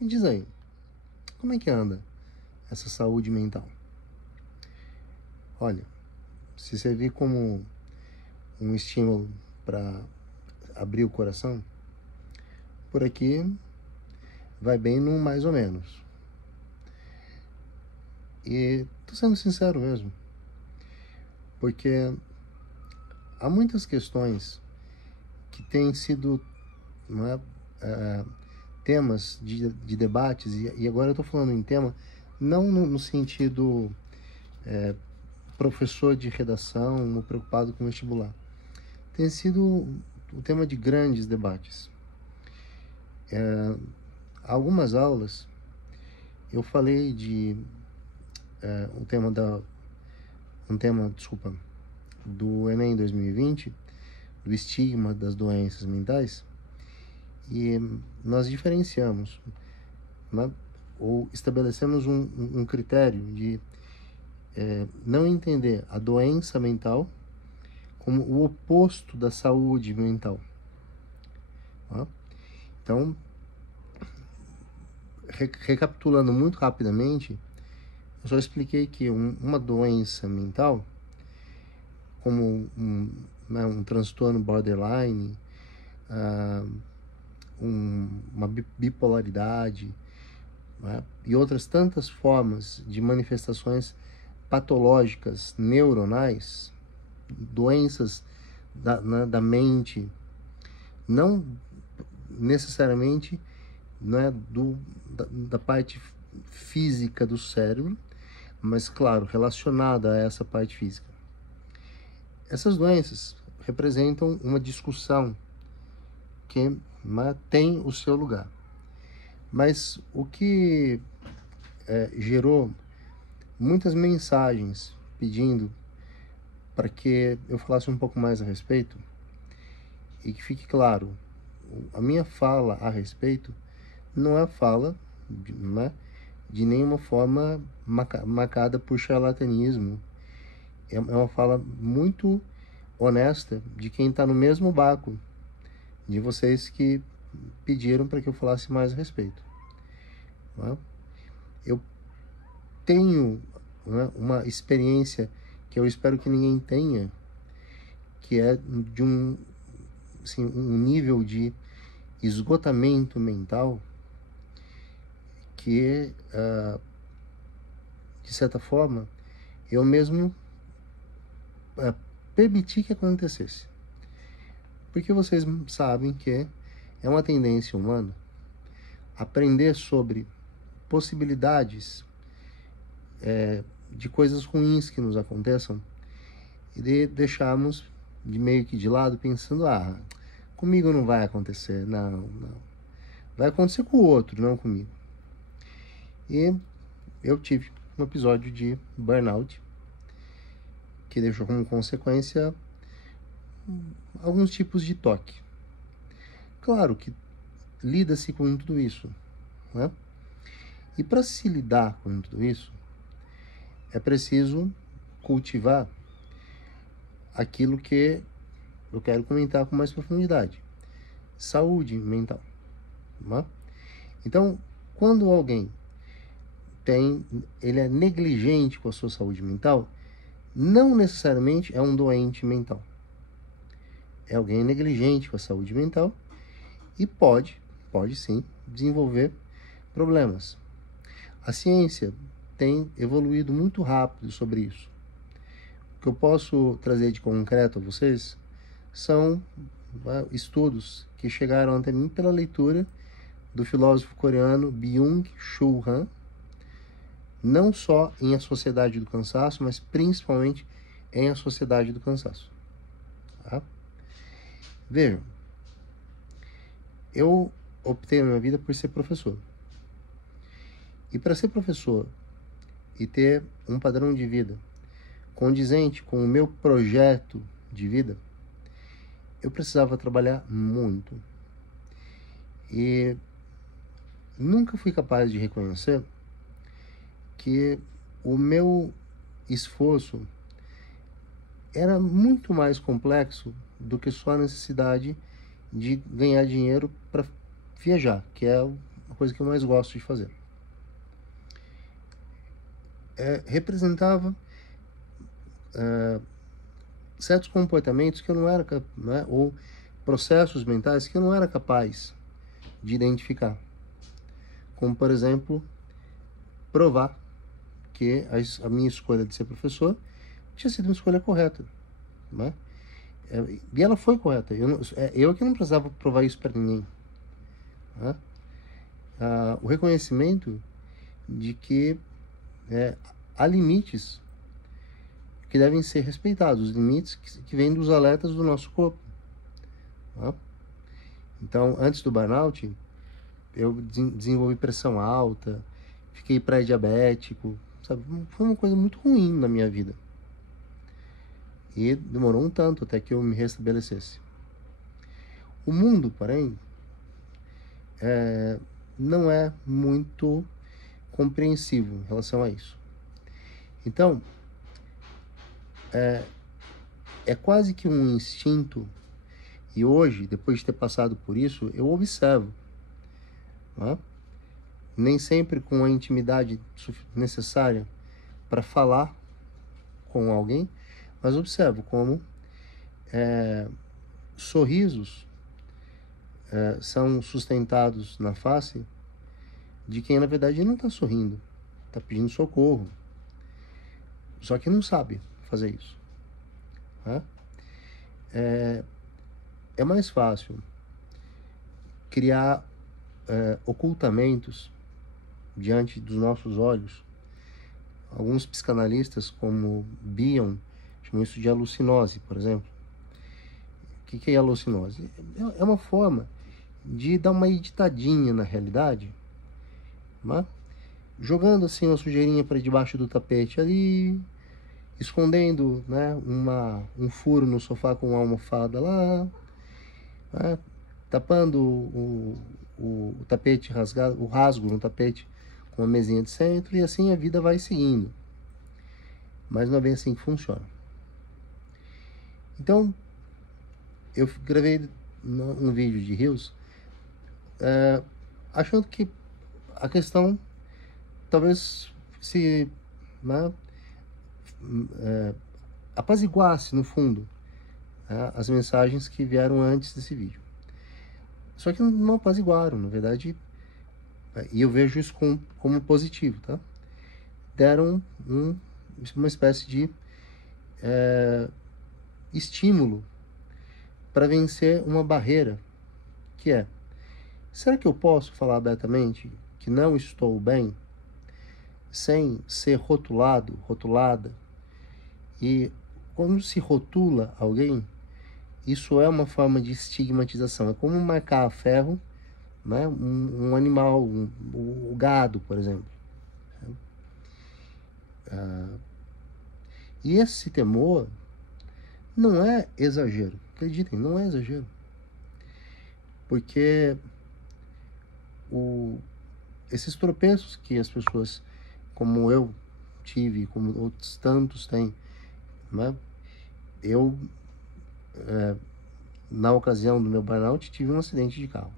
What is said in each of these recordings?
Me diz aí, como é que anda essa saúde mental? Olha, se servir como um estímulo para abrir o coração, por aqui vai bem no mais ou menos. E tô sendo sincero mesmo, porque há muitas questões que têm sido, não é, temas de debates, e agora eu estou falando em tema não no sentido professor de redação ou preocupado com vestibular. Tem sido o tema de grandes debates. Algumas aulas eu falei de do Enem 2020, do estigma das doenças mentais, e nós diferenciamos, né, ou estabelecemos um critério de não entender a doença mental como o oposto da saúde mental. Tá? Então, recapitulando muito rapidamente, eu só expliquei que uma doença mental, como um transtorno borderline, uma bipolaridade, né, e outras tantas formas de manifestações patológicas neuronais, doenças da mente, não necessariamente, né, da parte física do cérebro, mas claro, relacionada a essa parte física. Essas doenças representam uma discussão que, né, tem o seu lugar. Mas o que gerou muitas mensagens pedindo para que eu falasse um pouco mais a respeito, e que fique claro, a minha fala a respeito não é fala de nenhuma forma marcada por charlatanismo. É uma fala muito honesta de quem está no mesmo barco de vocês que pediram para que eu falasse mais a respeito. Eu tenho, uma experiência que eu espero que ninguém tenha, que é de um nível de esgotamento mental que, de certa forma, eu mesmo permiti que acontecesse. Porque vocês sabem que é uma tendência humana aprender sobre possibilidades de coisas ruins que nos aconteçam e deixarmos de meio que de lado pensando, comigo não vai acontecer, não. Vai acontecer com o outro, não comigo. E eu tive um episódio de burnout que deixou como consequência alguns tipos de toque. Claro que lida-se com tudo isso, né? E para se lidar com tudo isso, é preciso cultivar aquilo que eu quero comentar com mais profundidade: saúde mental. Né? Então, quando alguém ele é negligente com a sua saúde mental, não necessariamente é um doente mental. É alguém negligente com a saúde mental e pode sim desenvolver problemas. A ciência tem evoluído muito rápido sobre isso. O que eu posso trazer de concreto a vocês são estudos que chegaram até mim pela leitura do filósofo coreano Byung-Chul Han, não só em A Sociedade do Cansaço, mas principalmente em A Sociedade do Cansaço. Tá? Vejam, eu optei na minha vida por ser professor. E para ser professor e ter um padrão de vida condizente com o meu projeto de vida, eu precisava trabalhar muito. E nunca fui capaz de reconhecer que o meu esforço era muito mais complexo do que só a necessidade de ganhar dinheiro para viajar, que é coisa que eu mais gosto de fazer. Representava certos comportamentos que eu não era, né, ou processos mentais que eu não era capaz de identificar. Como, por exemplo, provar que a minha escolha de ser professor tinha sido uma escolha correta, né? E ela foi correta. Eu que não precisava provar isso para ninguém, né? O reconhecimento de que há limites que devem ser respeitados, os limites que vêm dos alertas do nosso corpo, né? Então, antes do burnout, eu desenvolvi pressão alta, fiquei pré-diabético, sabe? Foi uma coisa muito ruim na minha vida. E demorou um tanto até que eu me restabelecesse. O mundo, porém, não é muito compreensivo em relação a isso. Então, é quase que um instinto, e hoje, depois de ter passado por isso, eu observo, né? Nem sempre com a intimidade necessária para falar com alguém, mas observo como sorrisos são sustentados na face de quem na verdade não está sorrindo, está pedindo socorro, só que não sabe fazer isso, né? É mais fácil criar ocultamentos diante dos nossos olhos. Alguns psicanalistas, como Bion, chamam isso de alucinose, por exemplo. O que é alucinose? É uma forma de dar uma editadinha na realidade, né? Jogando assim uma sujeirinha para debaixo do tapete ali, escondendo, né, um furo no sofá com uma almofada lá, né, tapando o tapete rasgado, o rasgo no tapete com uma mesinha de centro, e assim a vida vai seguindo. Mas não é bem assim que funciona. Então, eu gravei um vídeo de Reels achando que a questão talvez se, né, apaziguasse no fundo, né, as mensagens que vieram antes desse vídeo. Só que não apaziguaram, na verdade, e eu vejo isso como positivo, tá? Deram uma espécie de estímulo para vencer uma barreira, que é: será que eu posso falar abertamente que não estou bem, sem ser rotulada? E quando se rotula alguém, isso é uma forma de estigmatização. É como marcar a ferro, né, um animal, o gado, por exemplo. E esse temor não é exagero. Acreditem, não é exagero. Porque esses tropeços que as pessoas, como eu tive, como outros tantos têm, né? Eu, na ocasião do meu burnout, tive um acidente de carro.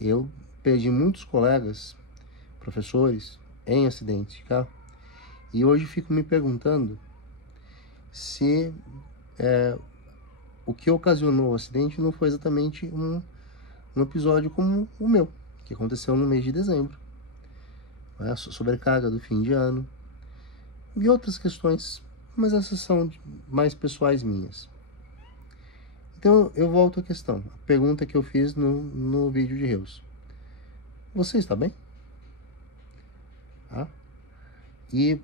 Eu perdi muitos colegas, professores, em acidentes de carro. E hoje fico me perguntando se o que ocasionou o acidente não foi exatamente um episódio como o meu, que aconteceu no mês de dezembro. A sobrecarga do fim de ano e outras questões, mas essas são mais pessoais minhas. Então eu volto à questão, a pergunta que eu fiz no vídeo de Reels: você está bem? E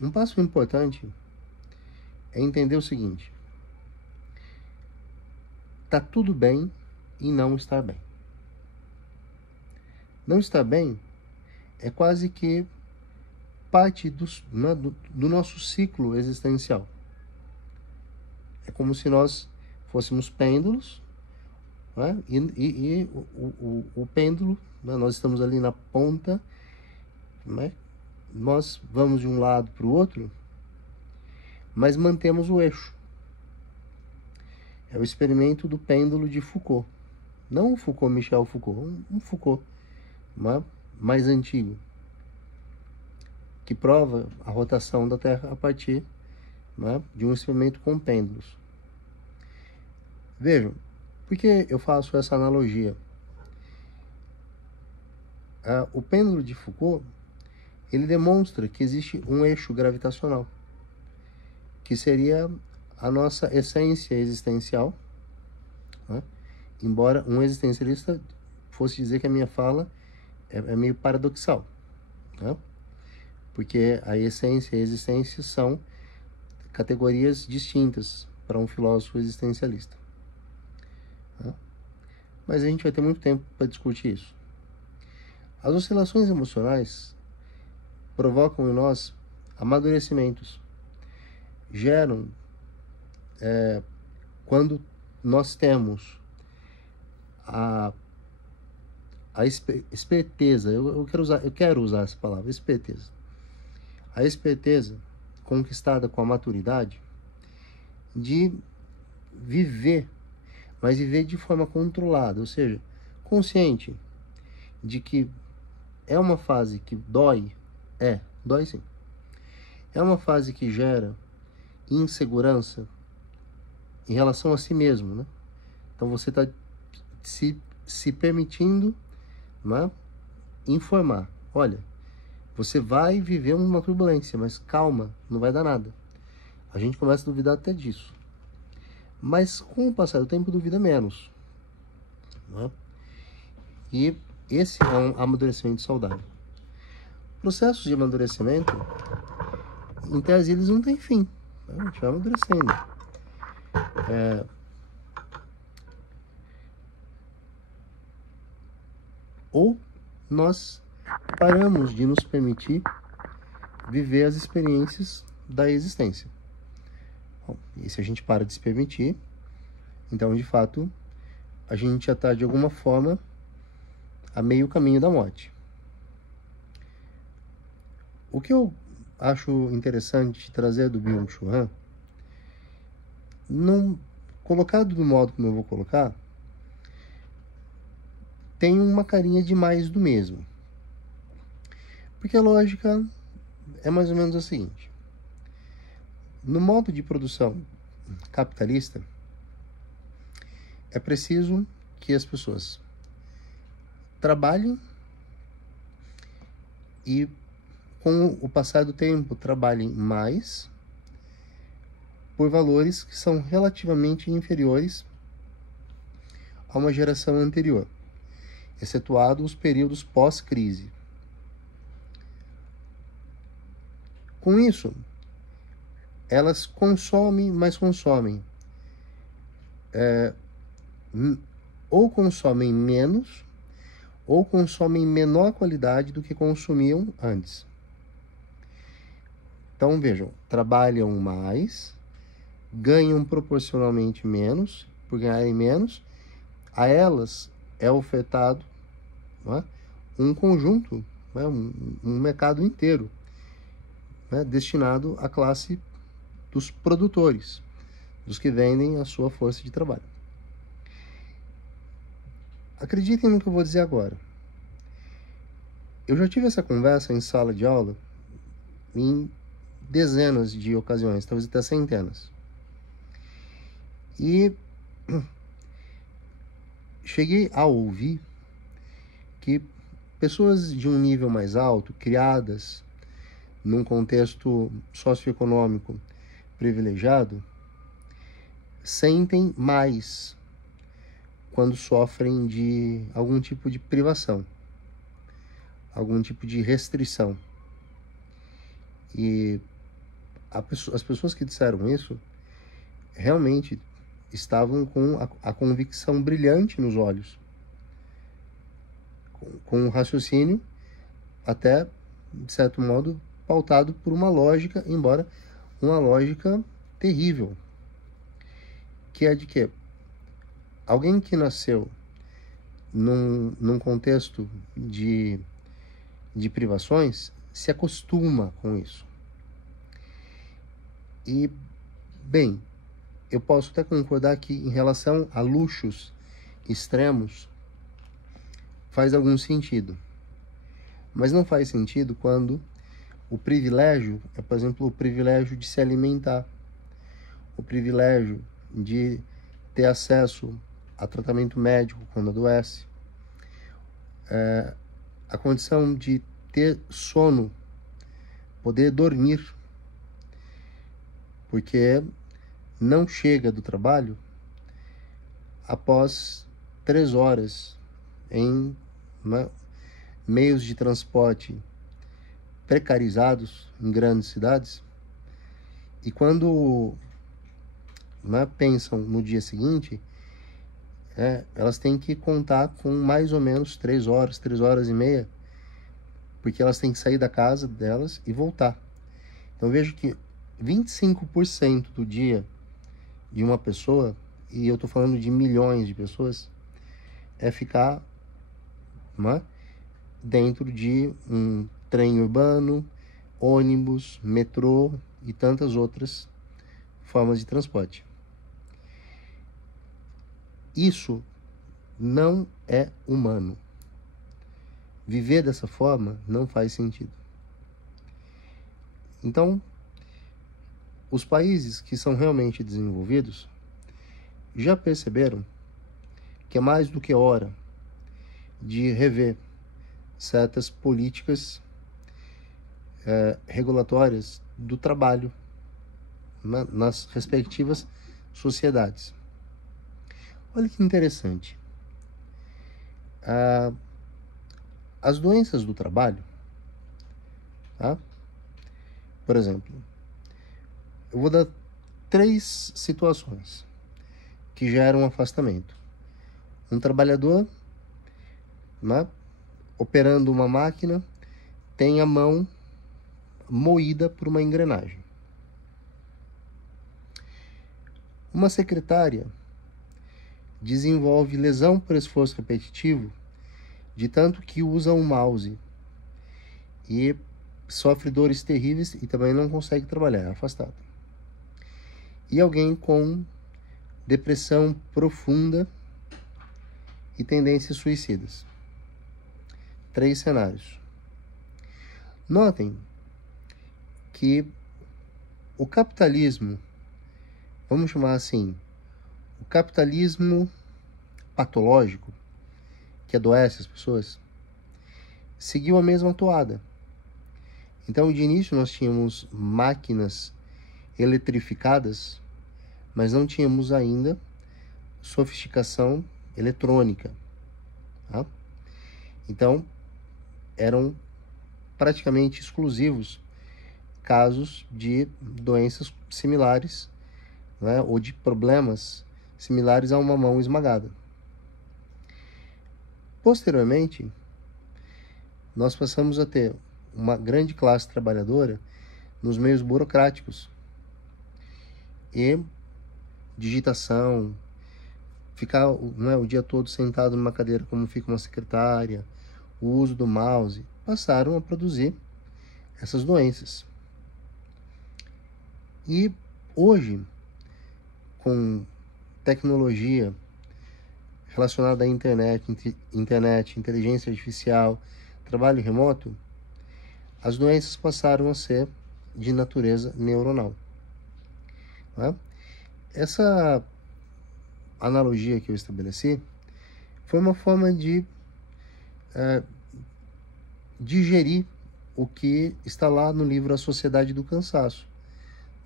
um passo importante é entender o seguinte: tá tudo bem e não estar bem. Não estar bem é quase que parte do nosso ciclo existencial. É como se nós fôssemos pêndulos, né? E o pêndulo, né? Nós estamos ali na ponta, né? Nós vamos de um lado para o outro, mas mantemos o eixo. É o experimento do pêndulo de Foucault. Não o Foucault, Michel Foucault, um Foucault, mais antigo, que prova a rotação da Terra a partir de um experimento com pêndulos. Vejam, por que eu faço essa analogia? O pêndulo de Foucault, ele demonstra que existe um eixo gravitacional, que seria a nossa essência existencial, embora um existencialista fosse dizer que a minha fala é meio paradoxal, porque a essência e a existência são categorias distintas para um filósofo existencialista. Mas a gente vai ter muito tempo para discutir isso. As oscilações emocionais provocam em nós amadurecimentos, geram, quando nós temos a esperteza, eu quero usar essa palavra, esperteza. A esperteza conquistada com a maturidade de viver, mas viver de forma controlada, ou seja, consciente de que é uma fase que dói, dói sim. É uma fase que gera insegurança em relação a si mesmo, né? Então você está se permitindo, informar. Olha, você vai viver uma turbulência, mas calma, não vai dar nada. A gente começa a duvidar até disso. Mas com o passar do tempo, duvida menos. E esse é um amadurecimento saudável. Processos de amadurecimento, em tese, eles não têm fim. A gente vai amadurecendo. Ou nós paramos de nos permitir viver as experiências da existência. Bom, e se a gente para de se permitir, então, de fato, a gente já está, de alguma forma, a meio caminho da morte. O que eu acho interessante trazer do Byung-Chul Han, colocado do modo como eu vou colocar, tem uma carinha de mais do mesmo. Porque a lógica é mais ou menos a seguinte. No modo de produção capitalista, é preciso que as pessoas trabalhem e, com o passar do tempo, trabalhem mais por valores que são relativamente inferiores a uma geração anterior, excetuado os períodos pós-crise. Com isso, elas consomem, mas consomem ou consomem menos, ou consomem menor qualidade do que consumiam antes. Então, vejam, trabalham mais, ganham proporcionalmente menos, por ganharem menos, a elas é ofertado um conjunto, um mercado inteiro, destinado à classe dos produtores, dos que vendem a sua força de trabalho. Acreditem no que eu vou dizer agora. Eu já tive essa conversa em sala de aula em dezenas de ocasiões, talvez até centenas. E cheguei a ouvir que pessoas de um nível mais alto, criadas num contexto socioeconômico privilegiado, sentem mais quando sofrem de algum tipo de privação, algum tipo de restrição. E as pessoas que disseram isso realmente estavam com a convicção brilhante nos olhos, com um raciocínio até, de certo modo, pautado por uma lógica, embora uma lógica terrível, que é de que alguém que nasceu num contexto de privações se acostuma com isso. E, bem, eu posso até concordar que, em relação a luxos extremos, faz algum sentido. Mas não faz sentido quando o privilégio é, por exemplo, o privilégio de se alimentar, o privilégio de ter acesso a tratamento médico quando adoece, a condição de ter sono, poder dormir, porque não chega do trabalho após 3 horas em meios de transporte precarizados em grandes cidades, e quando pensam no dia seguinte, elas têm que contar com mais ou menos 3 horas, 3 horas e meia, porque elas têm que sair da casa delas e voltar. Então vejo que 25% do dia de uma pessoa, e eu estou falando de milhões de pessoas, é ficar dentro de um trem urbano, ônibus, metrô e tantas outras formas de transporte. Isso não é humano. Viver dessa forma não faz sentido. Então, os países que são realmente desenvolvidos já perceberam que é mais do que hora de rever certas políticas regulatórias do trabalho nas respectivas sociedades. Olha que interessante. As doenças do trabalho, por exemplo, eu vou dar 3 situações que geram afastamento. Um trabalhador operando uma máquina tem a mão moída por uma engrenagem. Uma secretária desenvolve lesão por esforço repetitivo de tanto que usa um mouse e sofre dores terríveis e também não consegue trabalhar, é afastada. E alguém com depressão profunda e tendências suicidas. 3 cenários. Notem que o capitalismo, vamos chamar assim, o capitalismo patológico, que adoece as pessoas, seguiu a mesma toada. Então, de início, nós tínhamos máquinas eletrificadas, mas não tínhamos ainda sofisticação eletrônica. Então, eram praticamente exclusivos casos de doenças similares, ou de problemas similares a uma mão esmagada. Posteriormente, nós passamos a ter uma grande classe trabalhadora nos meios burocráticos e digitação, ficar o dia todo sentado numa cadeira como fica uma secretária, o uso do mouse, passaram a produzir essas doenças. E hoje, com tecnologia relacionada à internet, inteligência artificial, trabalho remoto, as doenças passaram a ser de natureza neuronal. Essa analogia que eu estabeleci foi uma forma de digerir o que está lá no livro A Sociedade do Cansaço,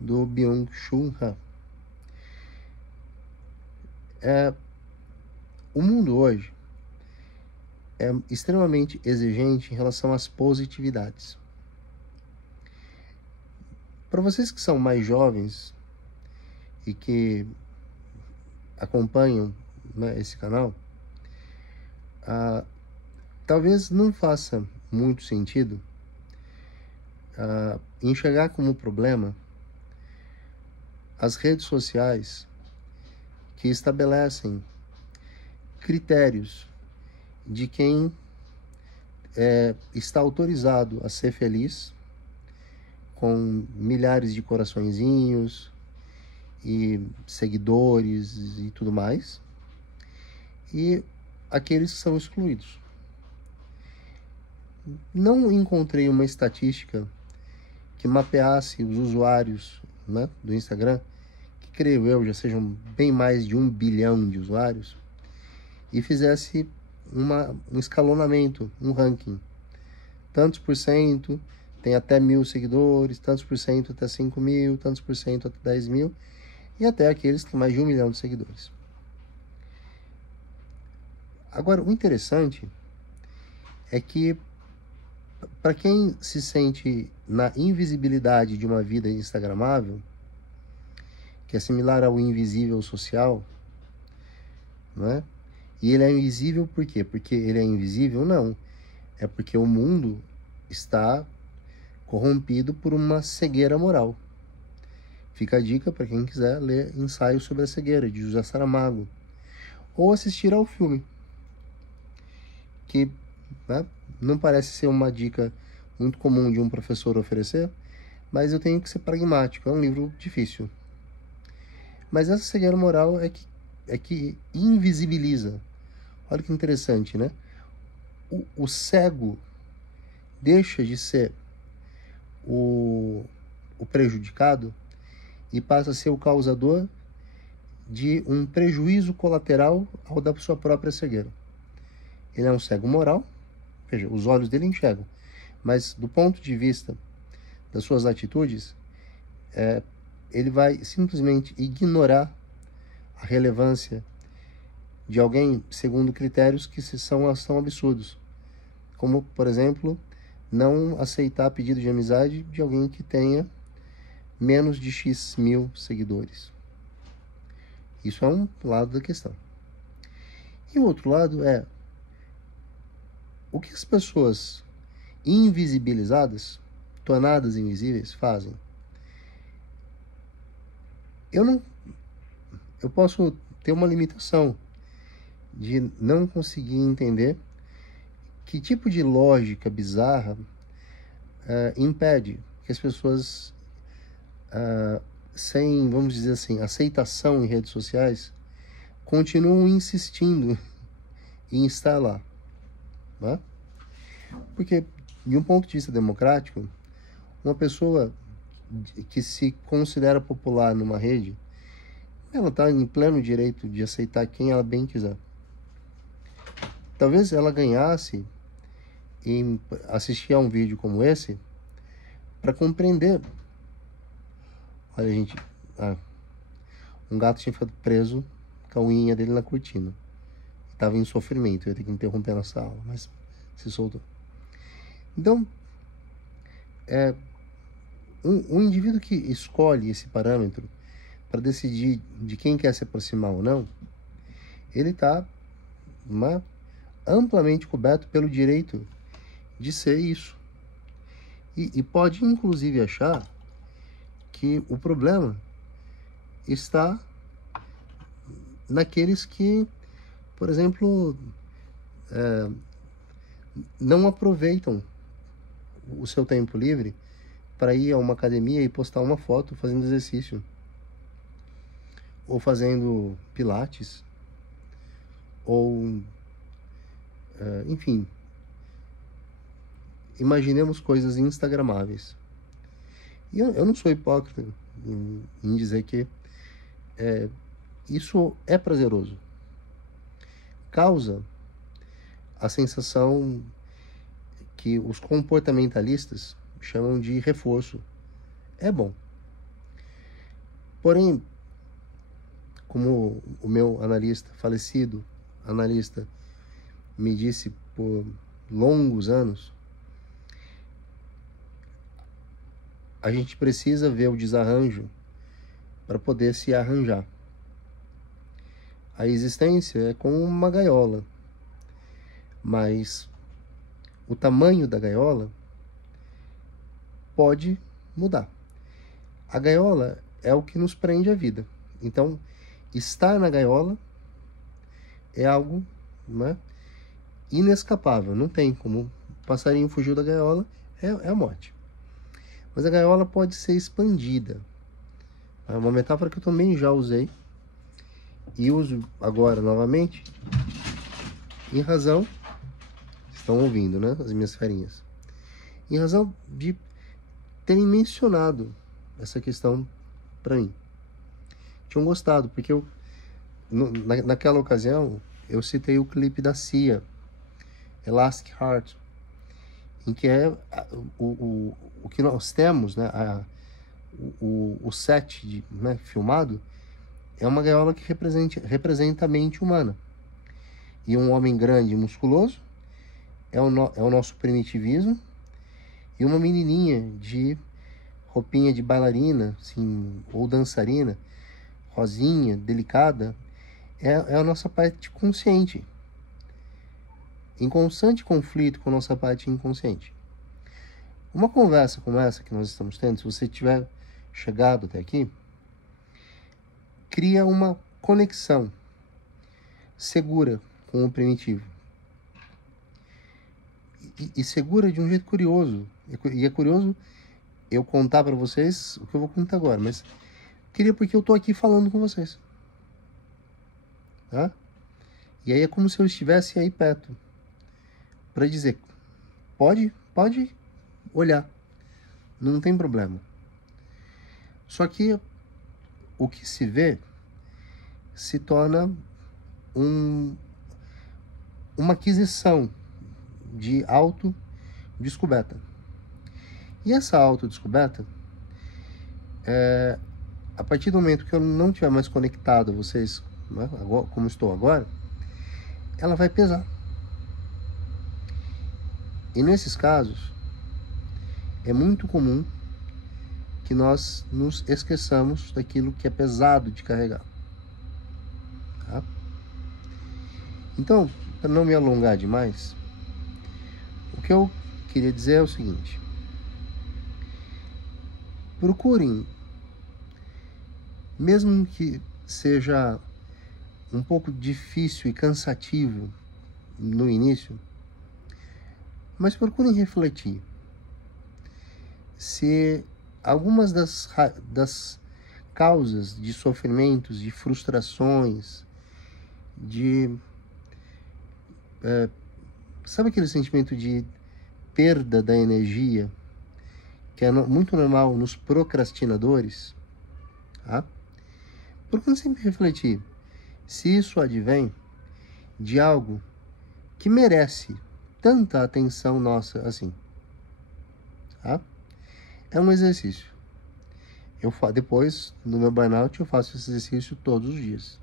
do Byung-Chul Han. O mundo hoje é extremamente exigente em relação às positividades. Para vocês que são mais jovens e que acompanham esse canal, talvez não faça muito sentido enxergar como problema as redes sociais que estabelecem critérios de quem está autorizado a ser feliz, com milhares de coraçõezinhos e seguidores e tudo mais, e aqueles que são excluídos. não encontrei uma estatística que mapeasse os usuários, né, do Instagram, que creio eu já sejam bem mais de 1 bilhão de usuários, e fizesse um escalonamento, um ranking. Tantos por cento tem até 1.000 seguidores, tantos por cento até 5.000, tantos por cento até 10.000, e até aqueles que têm mais de 1 milhão de seguidores. Agora, o interessante é que, para quem se sente na invisibilidade de uma vida instagramável, que é similar ao invisível social, não é? E ele é invisível por quê? Porque ele é invisível? Não. É porque o mundo está corrompido por uma cegueira moral. Fica a dica para quem quiser ler Ensaio sobre a Cegueira, de José Saramago, ou assistir ao filme, que, né, não parece ser uma dica muito comum de um professor oferecer, mas eu tenho que ser pragmático, é um livro difícil. Mas essa cegueira moral é que invisibiliza. Olha que interessante, né? O cego deixa de ser o prejudicado e passa a ser o causador de um prejuízo colateral ao da sua própria cegueira. Ele é um cego moral, veja, os olhos dele enxergam, mas do ponto de vista das suas atitudes, ele vai simplesmente ignorar a relevância de alguém segundo critérios que são absurdos. Como, por exemplo, não aceitar pedido de amizade de alguém que tenha menos de X mil seguidores. Isso é um lado da questão. E o outro lado é o que as pessoas invisibilizadas, tornadas invisíveis, fazem. Eu posso ter uma limitação de não conseguir entender que tipo de lógica bizarra impede que as pessoas, sem, vamos dizer assim, aceitação em redes sociais, continuam insistindo em estar lá, né? Porque, de um ponto de vista democrático, uma pessoa que se considera popular numa rede, ela está em pleno direito de aceitar quem ela bem quiser. Talvez ela ganhasse em assistir a um vídeo como esse para compreender. Olha, gente, um gato tinha ficado preso com a unha dele na cortina. Estava em sofrimento, eu ia ter que interromper a nossa aula, mas se soltou. Então, um indivíduo que escolhe esse parâmetro para decidir de quem quer se aproximar ou não, ele está amplamente coberto pelo direito de ser isso. E pode, inclusive, achar que o problema está naqueles que, por exemplo, não aproveitam o seu tempo livre para ir a uma academia e postar uma foto fazendo exercício, ou fazendo pilates, ou enfim, imaginemos coisas instagramáveis. E eu não sou hipócrita em dizer que isso é prazeroso. Causa a sensação que os comportamentalistas chamam de reforço. É bom. Porém, como o meu falecido analista, me disse por longos anos, a gente precisa ver o desarranjo para poder se arranjar. A existência é como uma gaiola, mas o tamanho da gaiola pode mudar. A gaiola é o que nos prende à vida. Então, estar na gaiola é algo, né, inescapável. Não tem como. O passarinho fugiu da gaiola, é a morte. Mas a gaiola pode ser expandida. É uma metáfora que eu também já usei e uso agora novamente, em razão estão ouvindo, né? As minhas ferinhas. Em razão de terem mencionado essa questão para mim. Tinham gostado, porque naquela ocasião eu citei o clipe da Cia, Elastic Heart, em que é o que nós temos, né? O set né, filmado é uma gaiola que representa a mente humana. E um homem grande e musculoso é o nosso primitivismo, e uma menininha de roupinha de bailarina, assim, ou dançarina, rosinha, delicada, é a nossa parte consciente, em constante conflito com a nossa parte inconsciente. Uma conversa como essa que nós estamos tendo, se você tiver chegado até aqui, cria uma conexão segura com o primitivo. E segura de um jeito curioso. E é curioso eu contar para vocês o que eu vou contar agora, mas queria porque eu tô aqui falando com vocês. Tá? E aí é como se eu estivesse aí perto para dizer, pode olhar, não tem problema. Só que o que se vê se torna uma aquisição de autodescoberta. E essa autodescoberta, a partir do momento que eu não estiver mais conectado a vocês, né, como estou agora, ela vai pesar. E nesses casos, é muito comum que nós nos esqueçamos daquilo que é pesado de carregar. Tá? Então, para não me alongar demais, o que eu queria dizer é o seguinte: procurem, mesmo que seja um pouco difícil e cansativo no início, mas procurem refletir se algumas das causas de sofrimentos, de frustrações, sabe aquele sentimento de perda da energia que é muito normal nos procrastinadores? Tá? Procure sempre refletir se isso advém de algo que merece tanta atenção nossa assim. Tá? É um exercício. Depois, no meu burnout, eu faço esse exercício todos os dias.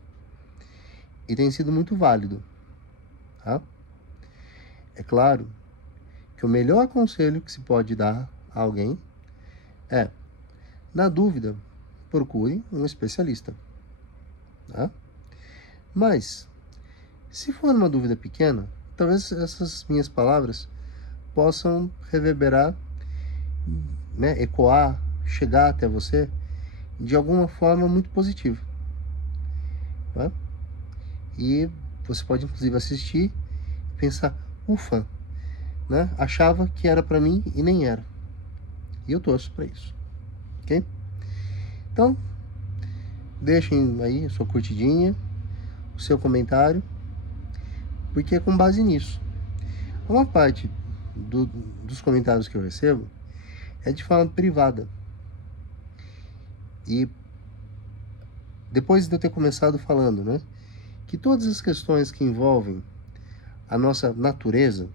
E tem sido muito válido. Tá? É claro que o melhor conselho que se pode dar a alguém é, na dúvida, procure um especialista. Tá? Mas, se for uma dúvida pequena, talvez essas minhas palavras possam reverberar, né, ecoar, chegar até você de alguma forma muito positiva. Tá? E você pode inclusive assistir e pensar, ufa, né? Achava que era para mim e nem era. E eu torço para isso. Ok? Então, deixem aí a sua curtidinha, o seu comentário, porque é com base nisso. Uma parte dos comentários que eu recebo é de forma privada. E depois de eu ter começado falando, né, que todas as questões que envolvem a nossa natureza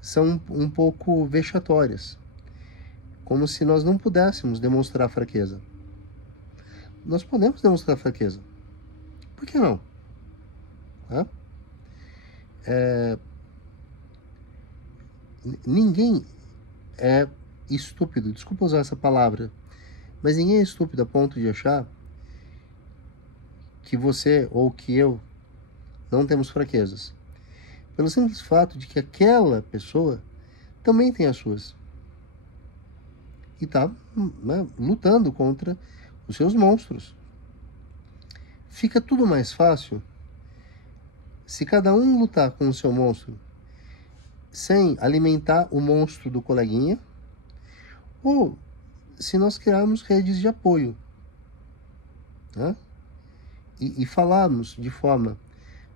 são um pouco vexatórias, como se nós não pudéssemos demonstrar fraqueza. Nós podemos demonstrar fraqueza. Por que não? Tá? Ninguém é estúpido, desculpa usar essa palavra, mas ninguém é estúpido a ponto de achar que você ou que eu não temos fraquezas. Pelo simples fato de que aquela pessoa também tem as suas. E está, né, lutando contra os seus monstros. Fica tudo mais fácil se cada um lutar com o seu monstro sem alimentar o monstro do coleguinha, ou se nós criarmos redes de apoio, né? E falarmos de forma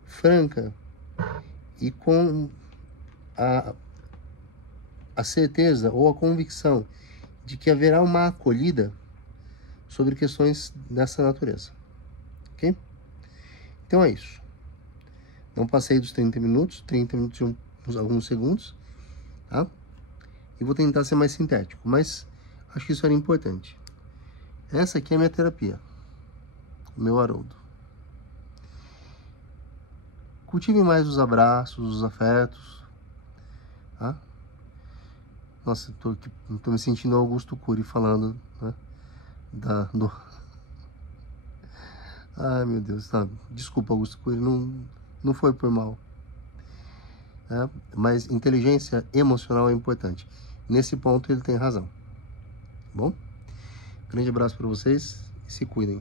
franca e com a certeza ou a convicção de que haverá uma acolhida sobre questões dessa natureza, ok? Então é isso. Não passei dos 30 minutos e alguns segundos, tá? E vou tentar ser mais sintético, mas acho que isso era importante. Essa aqui é a minha terapia, o meu Haroldo. Cultive mais os abraços, os afetos, tá? Nossa, tô me sentindo Augusto Cury falando, né? Ai, meu Deus, tá? Desculpa, Augusto Cury, não foi por mal. Né? Mas inteligência emocional é importante. Nesse ponto ele tem razão. Bom? Grande abraço para vocês e se cuidem.